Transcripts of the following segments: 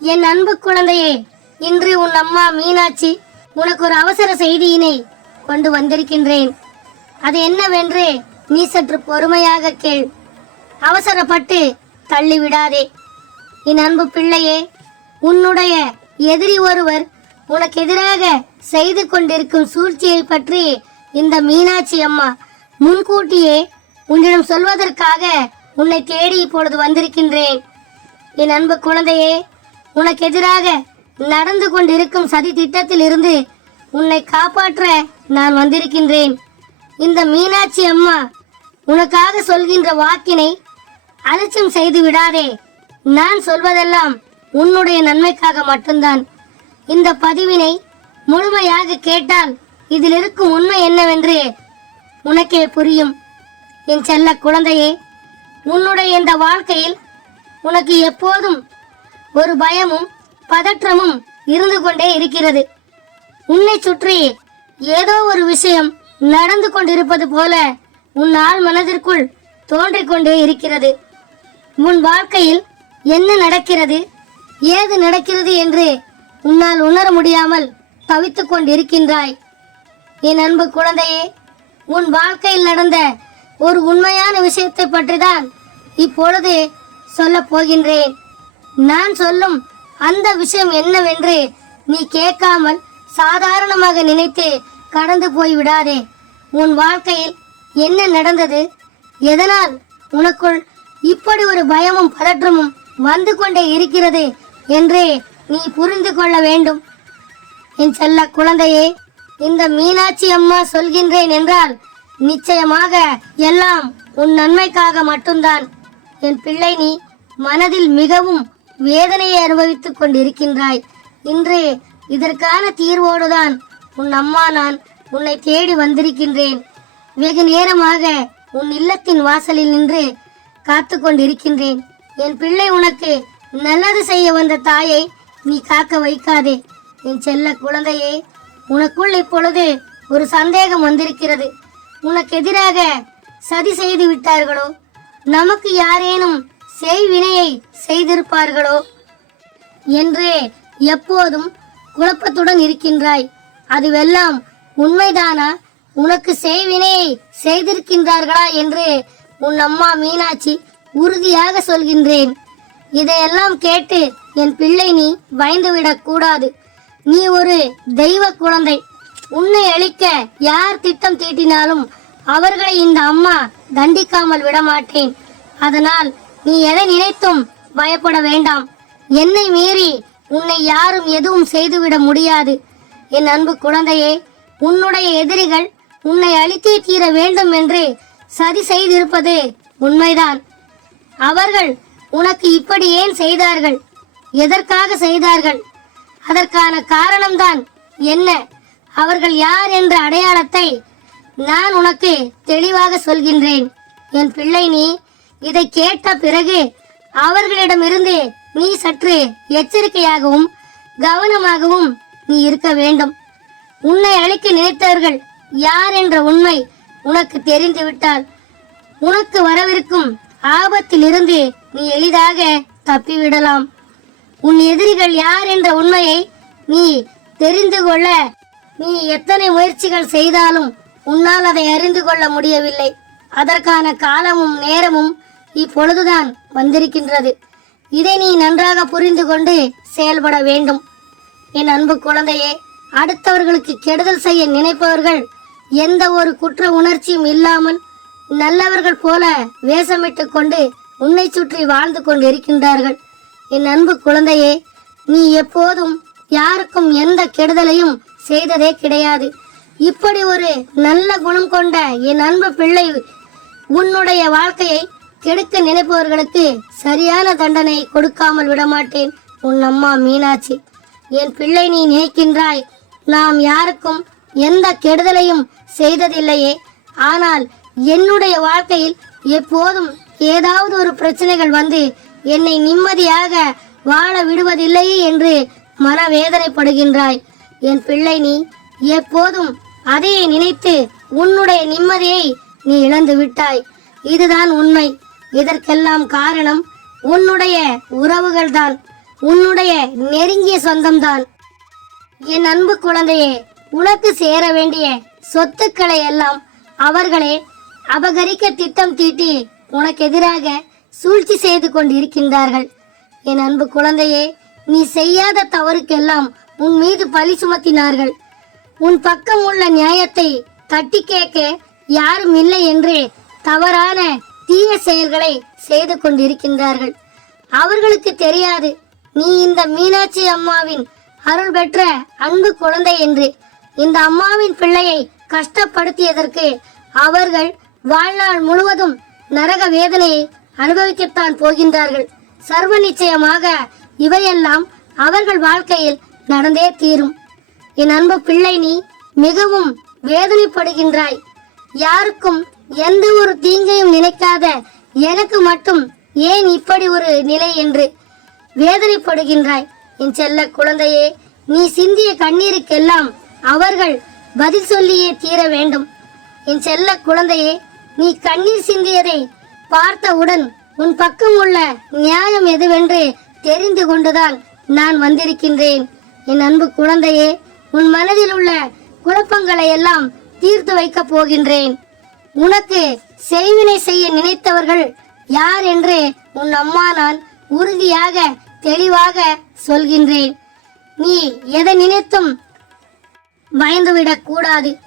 என் அன்பு குழந்தையே இன்று உன் அம்மா மீனாட்சி உனக்கு ஒரு அவசர செய்தியினை கொண்டு வந்திருக்கின்றேன். அது என்னவென்று நீ சற்று பொறுமையாக கேள். அவசரப்பட்டு தள்ளிவிடாதே. என் அன்பு பிள்ளையே உன்னுடைய எதிரி ஒருவர் உனக்கு எதிராக செய்து கொண்டிருக்கும் சூழ்ச்சியை பற்றி இந்த மீனாட்சி அம்மா முன்கூட்டியே உன்னிடம் சொல்வதற்காக உன்னை தேடி இப்பொழுது வந்திருக்கின்றேன். என் அன்பு குழந்தையே உனக்கு எதிராக நடந்து கொண்டிருக்கும் சதி திட்டத்தில் இருந்து உன்னை காப்பாற்ற நான் வந்திருக்கின்றேன். இந்த மீனாட்சி அம்மா உனக்காக சொல்கின்ற வாக்கினை அலட்சியம் செய்து விடாதே. நான் சொல்வதெல்லாம் உன்னுடைய நன்மைக்காக மட்டும்தான். இந்த பதிவினை முழுமையாக கேட்டால் இதில் இருக்கும் உண்மை என்னவென்று உனக்கே புரியும். என் செல்ல குழந்தையே உன்னுடைய இந்த வாழ்க்கையில் உனக்கு எப்போதும் ஒரு பயமும் பதற்றமும் இருந்து கொண்டே இருக்கிறது. உன்னை சுற்றி ஏதோ ஒரு விஷயம் நடந்து கொண்டிருப்பது போல உன் ஆள் மனதிற்குள் தோன்றிக் கொண்டே இருக்கிறது. உன் வாழ்க்கையில் என்ன நடக்கிறது ஏது நடக்கிறது என்று உன்னால் உணர முடியாமல் தவித்துக் கொண்டிருக்கின்றாய். என் அன்பு குழந்தையே உன் வாழ்க்கையில் நடந்த ஒரு உண்மையான விஷயத்தை பற்றிதான் இப்பொழுது சொல்லப் போகின்றேன். நான் சொல்லும் அந்த விஷயம் என்னவென்று நீ கேட்காமல் சாதாரணமாக நினைத்து கடந்து போய் விடாதே. உன் வாழ்க்கையில் என்ன நடந்தது? எதனால் உனக்குள் இப்படி ஒரு பயமும் பதற்றமும் வந்து கொண்டே இருக்கிறது என்று நீ புரிந்து கொள்ள வேண்டும். என் செல்ல குழந்தையே இந்த மீனாட்சி அம்மா சொல்கின்றேன் என்றால் நிச்சயமாக எல்லாம் உன் நன்மைக்காக மட்டும்தான். என் பிள்ளை நீ மனதில் மிகவும் வேதனையை அனுபவித்துக் கொண்டிருக்கின்றாய். இன்று இதற்கான தீர்வோடுதான். உன் அம்மா நான் உன்னை தேடி வந்திருக்கின்றேன். வெகு நேரமாக உன் இல்லத்தின் வாசலில் நின்று காத்து கொண்டிருக்கின்றேன். என் பிள்ளை உனக்கு நல்லது செய்ய வந்த தாயை நீ காக்க வைக்காதே. என் செல்ல குழந்தையே உனக்குள் இப்பொழுது ஒரு சந்தேகம் வந்திருக்கிறது. உனக்கு எதிராக சதி செய்து விட்டார்களோ? நமக்கு யாரேனும் செய்வினையை செய்திருப்பார்களோ? என்று எப்போதும் குழப்பத்துடன் இருக்கின்றாய். அதுவெல்லாம் உண்மைதானா? உனக்கு செய்வினையை செய்திருக்கின்றார்களா? என்று உன் அம்மா மீனாட்சி உறுதியாக சொல்கின்றேன். இதையெல்லாம் கேட்டு என் பிள்ளை நீ பயந்துவிடக் கூடாது. நீ ஒரு தெய்வ குழந்தை. உன்னை அழிக்க யார் திட்டம் தீட்டினாலும் அவர்களை இந்த அம்மா தண்டிக்காமல் விடமாட்டேன். அதனால் நீ எதை நினைத்தும் பயப்பட வேண்டாம். என்னை மீறி உன்னை யாரும் எதுவும் செய்துவிட முடியாது. என் அன்பு குழந்தையே உன்னுடைய எதிரிகள் உன்னை அழித்தே தீர வேண்டும் என்று சதி செய்திருப்பது உண்மைதான். அவர்கள் உனக்கு இப்படி ஏன் செய்தார்கள்? எதற்காக செய்தார்கள்? அதற்கான காரணம்தான் என்ன? அவர்கள் யார் என்ற அடையாளத்தை நான் உனக்கு தெளிவாக சொல்கின்றேன். என் பிள்ளை நீ இதை கேட்ட பிறகு அவர்களிடமிருந்து நீ சற்று எச்சரிக்கையாகவும் கவனமாகவும் நீ இருக்க வேண்டும். உன்னை அழைக்க நினைத்தவர்கள் யார் என்ற உண்மை உனக்கு தெரிந்துவிட்டால் உனக்கு வரவிருக்கும் ஆபத்திலிருந்து நீ எளிதாக தப்பிவிடலாம். உன் எதிரிகள் யார் என்ற உண்மையை நீ தெரிந்து கொள்ள நீ எத்தனை முயற்சிகள் செய்தாலும் உன்னால் அதை அறிந்து கொள்ள முடியவில்லை. அதற்கான காலமும் நேரமும் இப்பொழுதுதான் வந்திருக்கின்றது. இதை நீ நன்றாக புரிந்து கொண்டு செயல்பட வேண்டும். என் அன்பு குழந்தையே அடுத்தவர்களுக்கு கெடுதல் செய்ய நினைப்பவர்கள் எந்த ஒரு குற்ற உணர்ச்சியும் இல்லாமல் நல்லவர்கள் போல வேஷமிட்டு கொண்டு உன்னை சுற்றி வாழ்ந்து கொண்டிருக்கின்றார்கள். என் அன்பு குழந்தையே நீ எப்போதும் யாருக்கும் எந்த கெடுதலையும் செய்ததே கிடையாது. இப்படி ஒரு நல்ல குணம் கொண்ட என் அன்பு பிள்ளை உன்னுடைய வாழ்க்கையை கெடுக்க நினைப்பவர்களுக்கு சரியான தண்டனை கொடுக்காமல் விடமாட்டேன். உன் அம்மா மீனாட்சி. என் பிள்ளை நீ நினைக்கின்றாய். நாம் யாருக்கும் எந்த கெடுதலையும் செய்ததில்லையே. ஆனால் என்னுடைய வாழ்க்கையில் எப்போதும் ஏதாவது ஒரு பிரச்சனைகள் வந்து என்னை நிம்மதியாக வாழ விடுவதில்லையே என்று மனவேதனைப்படுகின்றாய். என் பிள்ளை நீ எப்போதும் அதையே நினைத்து உன்னுடைய நிம்மதியை நீ இழந்து விட்டாய். இதுதான் உண்மை. இதற்கெல்லாம் காரணம் உன்னுடைய உறவுகள்தான். உன்னுடைய நெருங்கிய சொந்தம்தான். என் அன்பு குழந்தையே உனக்கு சேர வேண்டிய சொத்துக்களை எல்லாம் அவர்களே அபகரிக்க திட்டம் தீட்டி உனக்கு எதிராக சூழ்ச்சி செய்து கொண்டிருக்கின்றார்கள். என் அன்பு குழந்தையே நீ செய்யாத தவறுக்கெல்லாம் உன் மீது பழி சுமத்தினார்கள். உன் பக்கம் உள்ள நியாயத்தை தட்டி கேட்க யாரும் இல்லை என்று தவறான தீய செயல்களை செய்து கொண்டிருக்கின்றார்கள். அவர்களுக்கு தெரியாது நீ இந்த மீனாட்சி அம்மாவின் அருள் பெற்ற அன்பு குழந்தை என்று இந்த அம்மாவின் பிள்ளையை கஷ்டப்படுத்தியதற்கு அவர்கள் வாழ்நாள் முழுவதும் நரக வேதனையை அனுபவிக்கத்தான் போகின்றார்கள். சர்வ நிச்சயமாக இவையெல்லாம் அவர்கள் வாழ்க்கையில் நடந்தே தீரும். என் அன்பு பிள்ளை நீ மிகவும் வேதனைப்படுகின்றாய். யாருக்கும் எந்த ஒரு தீங்கையும் நினைக்காத எனக்கு மட்டும் ஏன் இப்படி ஒரு நிலை என்று வேதனைப்படுகின்றாய். என் செல்ல குழந்தையே நீ சிந்திய கண்ணீருக்கெல்லாம் அவர்கள் பதில் சொல்லியே தீர வேண்டும். என் செல்ல குழந்தையே நீ கண்ணீர் சிந்தியதை பார்த்தவுடன் உன் பக்கம் உள்ள நியாயம் எதுவென்று தெரிந்து கொண்டுதான் நான் வந்திருக்கின்றேன். என் அன்பு குழந்தையே உன் மனதில் உள்ள குழப்பங்களை எல்லாம் தீர்த்து வைக்கப் போகின்றேன். உனக்கு செய்வினை செய்ய நினைத்தவர்கள் யார் என்று உன் அம்மா நான் உறுதியாக தெளிவாக சொல்கின்றேன். நீ எதை நினைத்தும் பயந்துவிடக் கூடாது.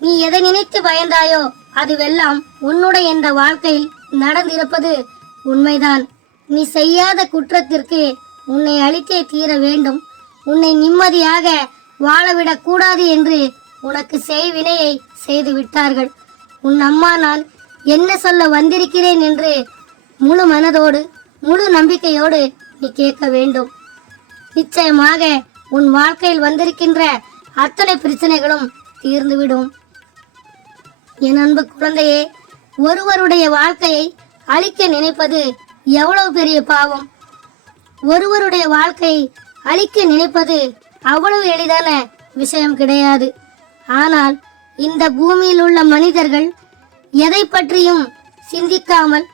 நீ எதை நினைத்து பயந்தாயோ அதுவெல்லாம் உன்னுடைய இந்த வாழ்க்கையில் நடந்திருப்பது உண்மைதான். நீ செய்யாத குற்றத்திற்கு உன்னை அழித்தே தீர வேண்டும். உன்னை நிம்மதியாக வாழவிடக் கூடாது என்று உனக்கு செய்வினையை செய்து விட்டார்கள். உன் அம்மா நான் என்ன சொல்ல வந்திருக்கிறேன் என்று முழு மனதோடு முழு நம்பிக்கையோடு நீ கேட்க வேண்டும். நிச்சயமாக உன் வாழ்க்கையில் வந்திருக்கின்ற அத்தனை பிரச்சனைகளும் தீர்ந்துவிடும். என் அன்பு குழந்தையே ஒருவருடைய வாழ்க்கையை அழிக்க நினைப்பது எவ்வளவு பெரிய பாவம். ஒருவருடைய வாழ்க்கையை அழிக்க நினைப்பது அவ்வளவு எளிதான விஷயம் கிடையாது. ஆனால் இந்த பூமியில் உள்ள மனிதர்கள் எதை பற்றியும் சிந்திக்காமல்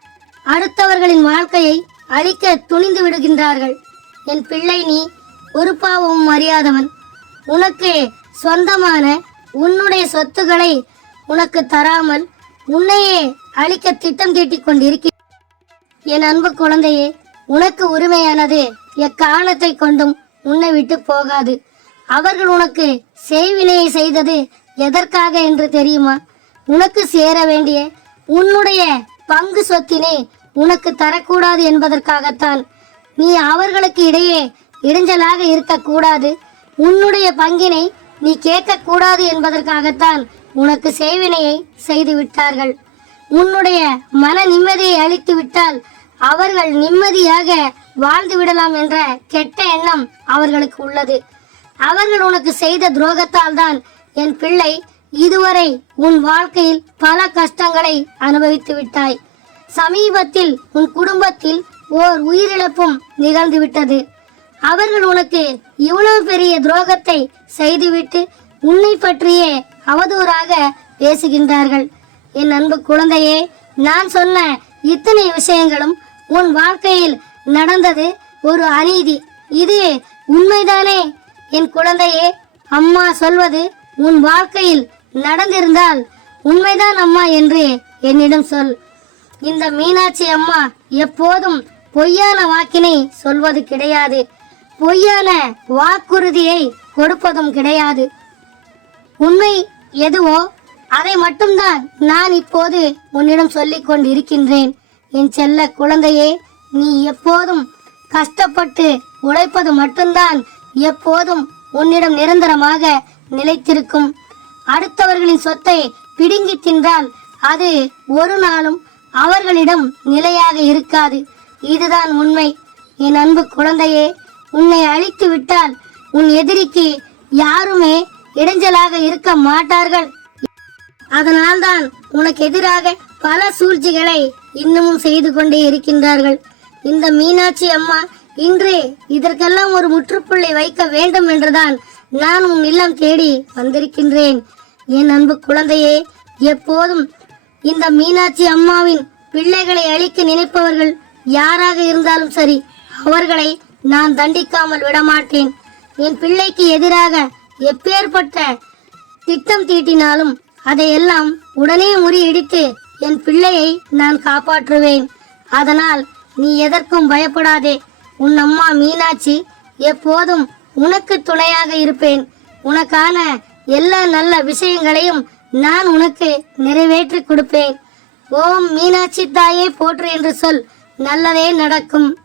அடுத்தவர்களின் வாழ்க்கையை அழிக்க துணிந்து விடுகின்றார்கள். என் பிள்ளை நீ ஒரு பாவமும் அறியாதவன். உனக்கு சொந்தமான உன்னுடைய சொத்துக்களை உனக்கு தராமல் உன்னையே அழிக்க திட்டம் தீட்டிக் கொண்டிருக்க. என் அன்பு குழந்தையே உனக்கு உரிமையானது எக்காரணத்தை கொண்டும் உன்னை விட்டு போகாது. அவர்கள் உனக்கு செய்வினையை செய்தது எதற்காக என்று தெரியுமா? உனக்கு சேர வேண்டிய உன்னுடைய பங்கு சொத்தினை உனக்கு தரக்கூடாது என்பதற்காகத்தான். நீ அவர்களுக்கு இடையே இடைஞ்சலாக இருக்கக்கூடாது. உன்னுடைய பங்கினை நீ கேட்கக்கூடாது என்பதற்காகத்தான் உனக்கு செய்வினையை செய்து விட்டார்கள். உன்னுடைய மன நிம்மதியை அளித்து விட்டால் அவர்கள் நிம்மதியாக வாழ்ந்து விடலாம் என்ற கெட்ட எண்ணம் அவர்களுக்கு உள்ளது. அவர்கள் உனக்கு செய்த துரோகத்தால் தான் என் பிள்ளை இதுவரை உன் வாழ்க்கையில் பல கஷ்டங்களை அனுபவித்து விட்டாய். சமீபத்தில் உன் குடும்பத்தில் ஓர் உயிரிழப்பும் நிகழ்ந்து விட்டது. அவர்கள் உனக்கு இவ்வளவு பெரிய துரோகத்தை செய்துவிட்டு உன்னை பற்றியே அவதூறாக பேசுகின்றார்கள். என் அன்பு குழந்தையே நான் சொன்ன இத்தனை விஷயங்களும் உன் வாழ்க்கையில் நடந்தது ஒரு அநீதி. இது உண்மைதானே? என் குழந்தையே அம்மா சொல்வது உன் வாழ்க்கையில் நடந்திருந்தால் உண்மைதான் அம்மா என்று என்னிடம் சொல். இந்த மீனாட்சி அம்மா எப்போதும் பொய்யான வாக்கினை சொல்வது கிடையாது. பொய்யான வாக்குறுதியை கொடுப்பதும் கிடையாது. உண்மை எதுவோ அதை மட்டும்தான் நான் இப்போது உன்னிடம் சொல்லிக் கொண்டிருக்கின்றேன். என் செல்ல குழந்தையே நீ எப்போதும் கஷ்டப்பட்டு உழைப்பது மட்டும்தான் எப்போதும் உன்னிடம் நிரந்தரமாக நிலைத்திருக்கும். அடுத்தவர்களின் சொத்தை பிடுங்கி தின்றால் அது ஒரு நாளும் அவர்களிடம் நிலையாக இருக்காது. இதுதான் உண்மை. என் அன்பு குழந்தையே உன்னை அழித்து விட்டால் உன் எதிரிக்கு யாருமே இடைஞ்சலாக இருக்க மாட்டார்கள். அதனால்தான் உனக்கு எதிராக பல சூழ்ச்சிகளை இன்னமும் செய்து கொண்டே இருக்கின்றார்கள். இந்த மீனாட்சி அம்மா இன்று இதற்கெல்லாம் ஒரு முற்றுப்புள்ளி வைக்க வேண்டும் என்றுதான் நான் உன் இல்லம் தேடி வந்திருக்கின்றேன். என் அன்பு குழந்தையே எப்போதும் இந்த மீனாட்சி அம்மாவின் பிள்ளைகளை அழிக்க நினைப்பவர்கள் யாராக இருந்தாலும் சரி அவர்களை நான் தண்டிக்காமல் விடமாட்டேன். என் பிள்ளைக்கு எதிராக எப்பேற்பட்ட திட்டம் தீட்டினாலும் அதையெல்லாம் உடனே முறியடித்து என் பிள்ளையை நான் காப்பாற்றுவேன். அதனால் நீ எதற்கும் பயப்படாதே. உன் அம்மா மீனாட்சி எப்போதும் உனக்கு துணையாக இருப்பேன். உனக்கான எல்லா நல்ல விஷயங்களையும் நான் உனக்கு நிறைவேற்றி கொடுப்பேன். ஓம் மீனாட்சி தாயே போற்று என்று சொல். நல்லதே நடக்கும்.